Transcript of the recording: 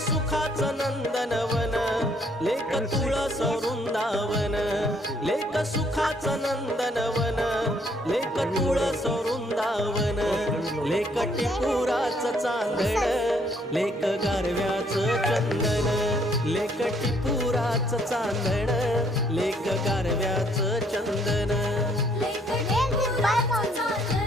सुखाचं नंदनवन लेक तुळस वृंदावन लेक सुखाचं नंदनवन लेक तुळस वृंदावन लेक टिपुराचं चांदण लेक गारव्याचं चंदन लेक टिपुराचं चांदण लेक गारव्याचं चंदन लेक टिपुराचं चांदण